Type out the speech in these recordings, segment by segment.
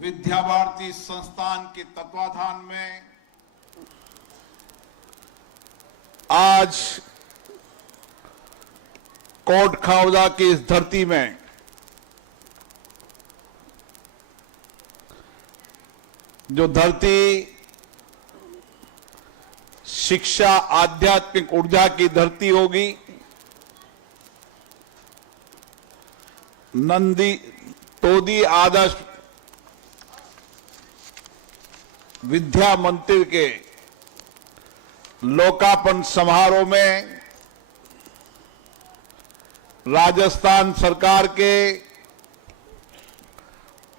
विद्या भारती संस्थान के तत्वाधान में आज कोट खावजा की इस धरती में जो धरती शिक्षा आध्यात्मिक ऊर्जा की धरती होगी, नंदी तोदी आदर्श विद्या मंदिर के लोकार्पण समारोह में राजस्थान सरकार के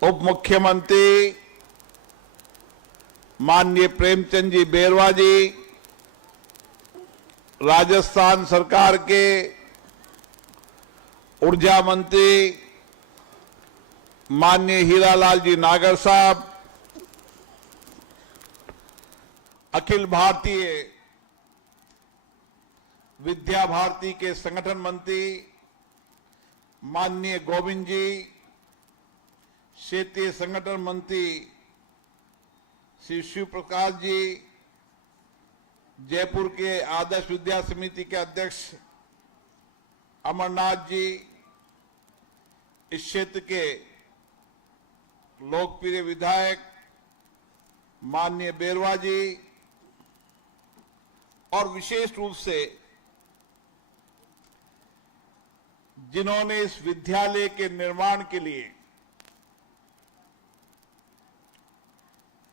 उप मुख्यमंत्री माननीय प्रेमचंद जी बैरवा जी, राजस्थान सरकार के ऊर्जा मंत्री माननीय हीरालाल जी नागर साहब, अखिल भारतीय विद्या भारती के संगठन मंत्री माननीय गोविंद जी, क्षेत्रीय संगठन मंत्री श्री शिव प्रकाश जी, जयपुर के आदर्श विद्या समिति के अध्यक्ष अमरनाथ जी, इस क्षेत्र के लोकप्रिय विधायक माननीय बैरवा जी, और विशेष रूप से जिन्होंने इस विद्यालय के निर्माण के लिए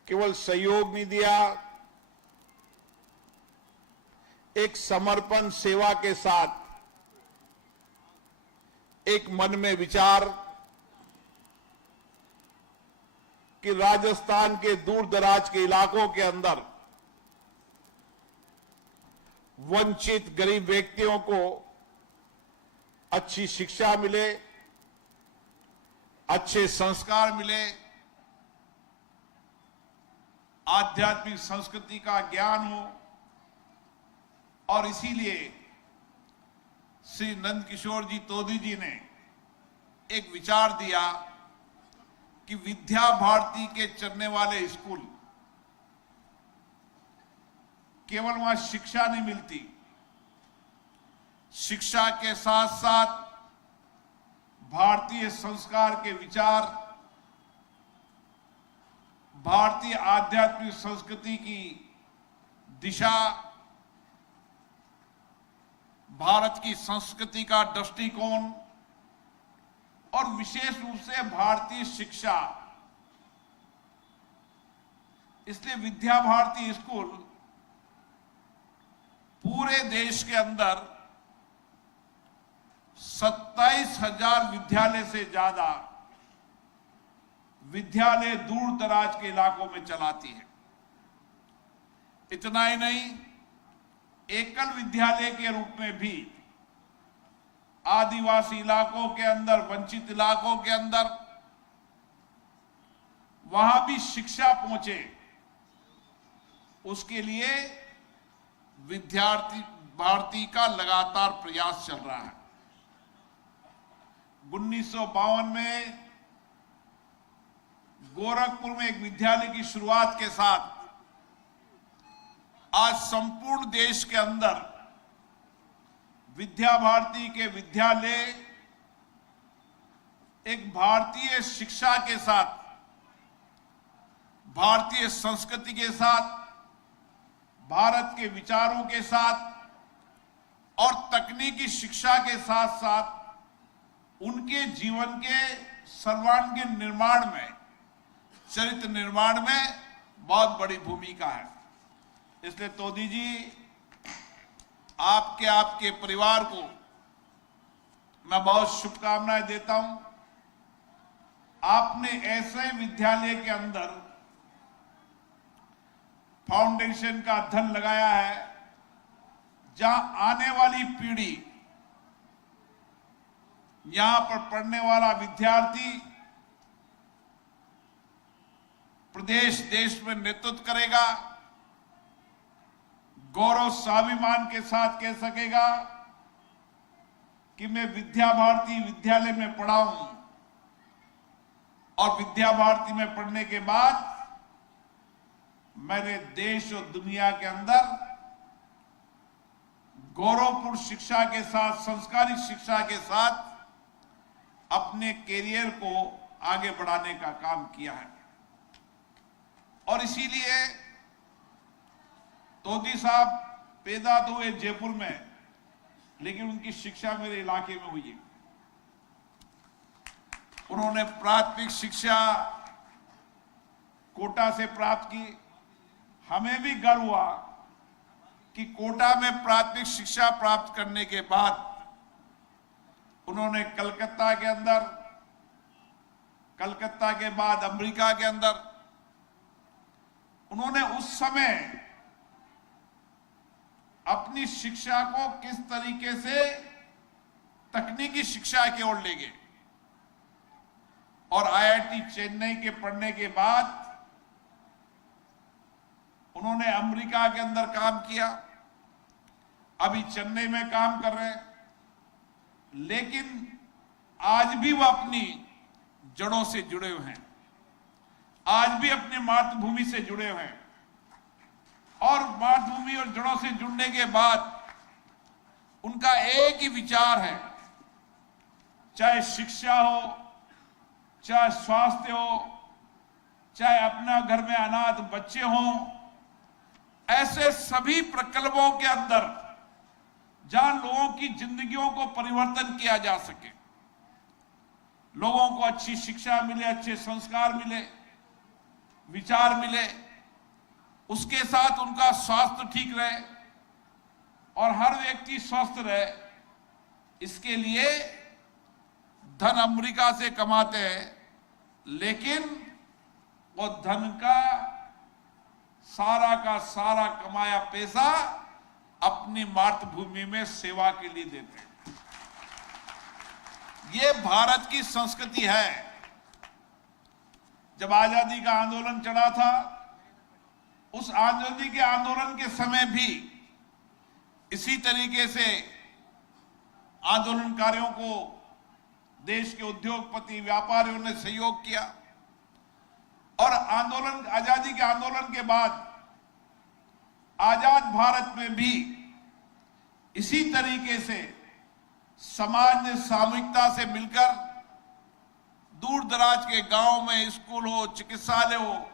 केवल सहयोग नहीं दिया, एक समर्पण सेवा के साथ एक मन में विचार कि राजस्थान के दूर दराज के इलाकों के अंदर वंचित गरीब व्यक्तियों को अच्छी शिक्षा मिले, अच्छे संस्कार मिले, आध्यात्मिक संस्कृति का ज्ञान हो, और इसीलिए श्री नंद किशोर जी तोदी जी ने एक विचार दिया कि विद्या भारती के चलने वाले स्कूल केवल वहां शिक्षा नहीं मिलती, शिक्षा के साथ साथ भारतीय संस्कार के विचार, भारतीय आध्यात्मिक संस्कृति की दिशा, भारत की संस्कृति का दृष्टिकोण और विशेष रूप से भारतीय शिक्षा, इसलिए विद्या भारती स्कूल पूरे देश के अंदर 27,000 विद्यालय से ज्यादा विद्यालय दूर दराज के इलाकों में चलाती है। इतना ही नहीं, एकल विद्यालय के रूप में भी आदिवासी इलाकों के अंदर, वंचित इलाकों के अंदर वहां भी शिक्षा पहुंचे, उसके लिए विद्यार्थी भारती का लगातार प्रयास चल रहा है। 1952 में गोरखपुर में एक विद्यालय की शुरुआत के साथ आज संपूर्ण देश के अंदर विद्या भारती के विद्यालय एक भारतीय शिक्षा के साथ, भारतीय संस्कृति के साथ, भारत के विचारों के साथ और तकनीकी शिक्षा के साथ साथ उनके जीवन के सर्वांगीण निर्माण में, चरित्र निर्माण में बहुत बड़ी भूमिका है। इसलिए तोदी जी, आपके परिवार को मैं बहुत शुभकामनाएं देता हूं। आपने ऐसे विद्यालय के अंदर फाउंडेशन का धन लगाया है जहां आने वाली पीढ़ी, यहां पर पढ़ने वाला विद्यार्थी प्रदेश देश में नेतृत्व करेगा, गौरव स्वाभिमान के साथ कह सकेगा कि मैं विद्या भारती विद्यालय में पढ़ा हूं, और विद्या भारती में पढ़ने के बाद मैंने देश और दुनिया के अंदर गौरवपूर्ण शिक्षा के साथ, संस्कारिक शिक्षा के साथ अपने कैरियर को आगे बढ़ाने का काम किया है। और इसीलिए तोती साहब पैदा तो हुए जयपुर में, लेकिन उनकी शिक्षा मेरे इलाके में हुई है। उन्होंने प्राथमिक शिक्षा कोटा से प्राप्त की। हमें भी गर्व हुआ कि कोटा में प्राथमिक शिक्षा प्राप्त करने के बाद उन्होंने कलकत्ता के बाद अमेरिका के अंदर उन्होंने उस समय अपनी शिक्षा को किस तरीके से तकनीकी शिक्षा की ओर ले गए और आईआईटी चेन्नई के पढ़ने के बाद उन्होंने अमेरिका के अंदर काम किया। अभी चेन्नई में काम कर रहे हैं, लेकिन आज भी वो अपनी जड़ों से जुड़े हुए हैं, आज भी अपनी मातृभूमि से जुड़े हुए हैं। और मातृभूमि और जड़ों से जुड़ने के बाद उनका एक ही विचार है, चाहे शिक्षा हो, चाहे स्वास्थ्य हो, चाहे अपना घर में अनाथ बच्चे हों, ऐसे सभी प्रकल्पों के अंदर जहां लोगों की जिंदगियों को परिवर्तन किया जा सके, लोगों को अच्छी शिक्षा मिले, अच्छे संस्कार मिले, विचार मिले, उसके साथ उनका स्वास्थ्य ठीक रहे और हर व्यक्ति स्वस्थ रहे, इसके लिए धन अमेरिका से कमाते हैं, लेकिन वो धन का सारा कमाया पैसा अपनी मातृभूमि में सेवा के लिए देते हैं। ये भारत की संस्कृति है। जब आजादी का आंदोलन चला था, उस आजादी के आंदोलन के समय भी इसी तरीके से आंदोलनकारियों को देश के उद्योगपति, व्यापारियों ने सहयोग किया। और आजादी के आंदोलन के बाद आजाद भारत में भी इसी तरीके से समाज ने सामूहिकता से मिलकर दूर दराज के गांव में स्कूल हो, चिकित्सालय हो,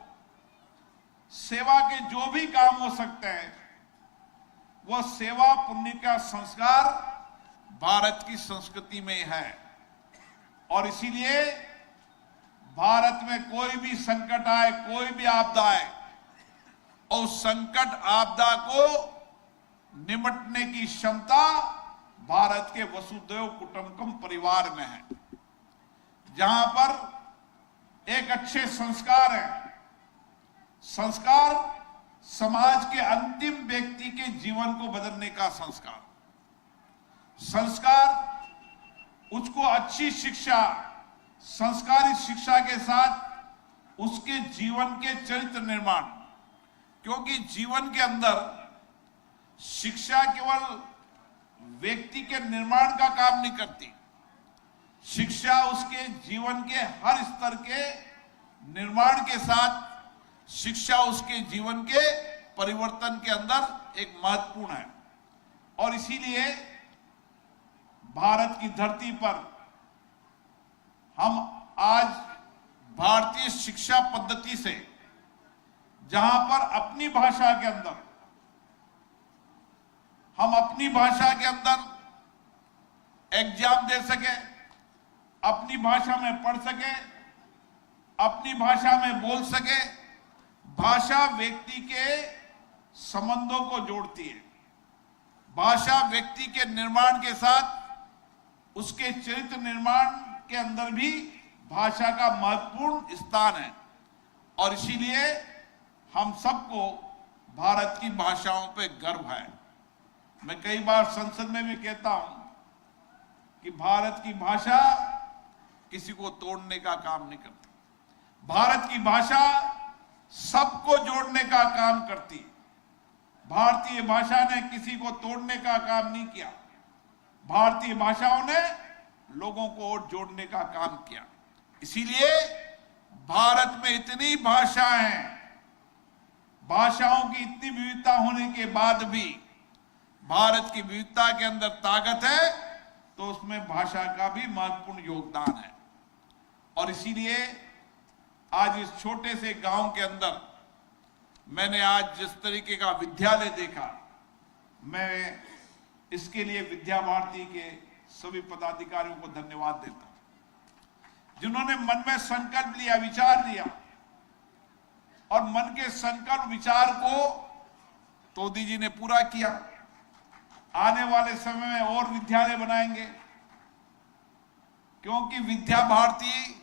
सेवा के जो भी काम हो सकते हैं, वह सेवा पुण्य का संस्कार भारत की संस्कृति में है। और इसीलिए भारत में कोई भी संकट आए, कोई भी आपदा आए, और संकट आपदा को निपटने की क्षमता भारत के वसुधैव कुटुंबकम परिवार में है, जहां पर एक अच्छे संस्कार हैं। संस्कार समाज के अंतिम व्यक्ति के जीवन को बदलने का संस्कार, उसको अच्छी शिक्षा, संस्कारित शिक्षा के साथ उसके जीवन के चरित्र निर्माण, क्योंकि जीवन के अंदर शिक्षा केवल व्यक्ति के निर्माण का काम नहीं करती, शिक्षा उसके जीवन के हर स्तर के निर्माण के साथ शिक्षा उसके जीवन के परिवर्तन के अंदर एक महत्वपूर्ण है। और इसीलिए भारत की धरती पर हम आज भारतीय शिक्षा पद्धति से, जहां पर अपनी भाषा के अंदर हम अपनी भाषा के अंदर एग्जाम दे सके, अपनी भाषा में पढ़ सके, अपनी भाषा में बोल सके। भाषा व्यक्ति के संबंधों को जोड़ती है, भाषा व्यक्ति के निर्माण के साथ उसके चरित्र निर्माण के अंदर भी भाषा का महत्वपूर्ण स्थान है। और इसीलिए हम सबको भारत की भाषाओं पे गर्व है। मैं कई बार संसद में भी कहता हूं कि भारत की भाषा किसी को तोड़ने का काम नहीं करती, भारत की भाषा सबको जोड़ने का काम करती है। भारतीय भाषा ने किसी को तोड़ने का काम नहीं किया, भारतीय भाषाओं ने लोगों को और जोड़ने का काम किया। इसीलिए भारत में इतनी भाषाएं हैं, भाषाओं की इतनी विविधता होने के बाद भी भारत की विविधता के अंदर ताकत है, तो उसमें भाषा का भी महत्वपूर्ण योगदान है। और इसीलिए आज इस छोटे से गांव के अंदर मैंने आज जिस तरीके का विद्यालय देखा, मैं इसके लिए विद्या भारती के सभी पदाधिकारियों को धन्यवाद देता हूं, जिन्होंने मन में संकल्प लिया, विचार लिया और मन के संकल्प विचार को तोदी जी ने पूरा किया। आने वाले समय में और विद्यालय बनाएंगे, क्योंकि विद्या भारती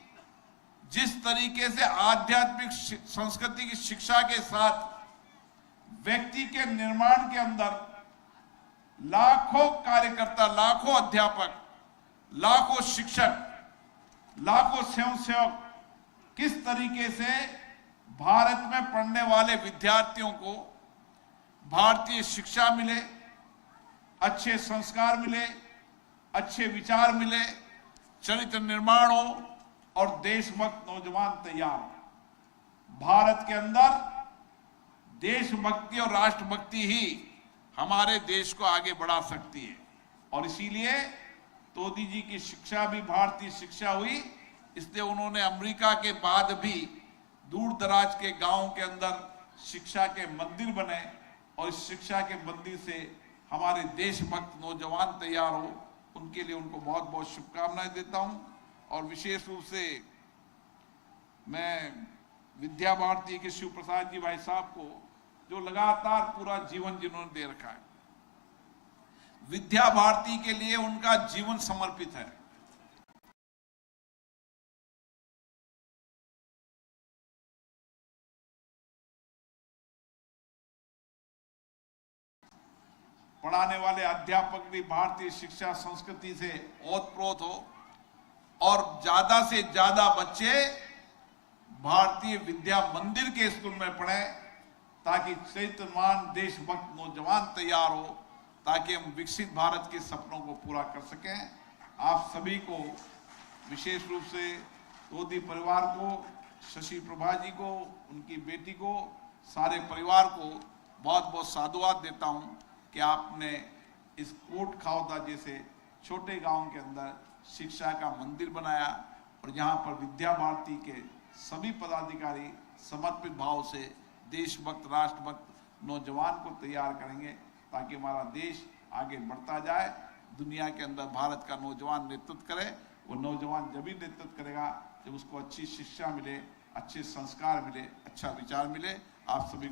जिस तरीके से आध्यात्मिक संस्कृति की शिक्षा के साथ व्यक्ति के निर्माण के अंदर लाखों कार्यकर्ता, लाखों अध्यापक, लाखों शिक्षक, लाखों स्वयंसेवक किस तरीके से भारत में पढ़ने वाले विद्यार्थियों को भारतीय शिक्षा मिले, अच्छे संस्कार मिले, अच्छे विचार मिले, चरित्र निर्माण हो और देशभक्त नौजवान तैयार हो। भारत के अंदर देशभक्ति और राष्ट्रभक्ति ही हमारे देश को आगे बढ़ा सकती है। और इसीलिए तोदी जी की शिक्षा भी भारतीय शिक्षा हुई, इसलिए उन्होंने अमेरिका के बाद भी दूर दराज के गांवों के अंदर शिक्षा के मंदिर बने और इस शिक्षा के मंदिर से हमारे देशभक्त नौजवान तैयार हो। उनके लिए उनको बहुत बहुत शुभकामनाएं देता हूं। और विशेष रूप से मैं विद्या भारती के शिव प्रसाद जी भाई साहब को, जो लगातार पूरा जीवन जिन्होंने दे रखा है, विद्या भारती के लिए उनका जीवन समर्पित है। पढ़ाने वाले अध्यापक भी भारतीय शिक्षा संस्कृति से ओतप्रोत हो और ज्यादा से ज्यादा बच्चे भारतीय विद्या मंदिर के स्कूल में पढ़े, ताकि चरित्रवान देशभक्त नौजवान तैयार हो, ताकि हम विकसित भारत के सपनों को पूरा कर सकें। आप सभी को, विशेष रूप से तोदी परिवार को, शशि प्रभा जी को, उनकी बेटी को, सारे परिवार को बहुत बहुत साधुवाद देता हूं कि आपने इस कोट खावदा जैसे छोटे गांव के अंदर शिक्षा का मंदिर बनाया और यहाँ पर विद्या भारती के सभी पदाधिकारी समर्पित भाव से देशभक्त, राष्ट्रभक्त नौजवान को तैयार करेंगे, ताकि हमारा देश आगे बढ़ता जाए। दुनिया के अंदर भारत का नौजवान नेतृत्व करे। वो नौजवान जब भी नेतृत्व करेगा जब उसको अच्छी शिक्षा मिले, अच्छे संस्कार मिले, अच्छा विचार मिले। आप सभी को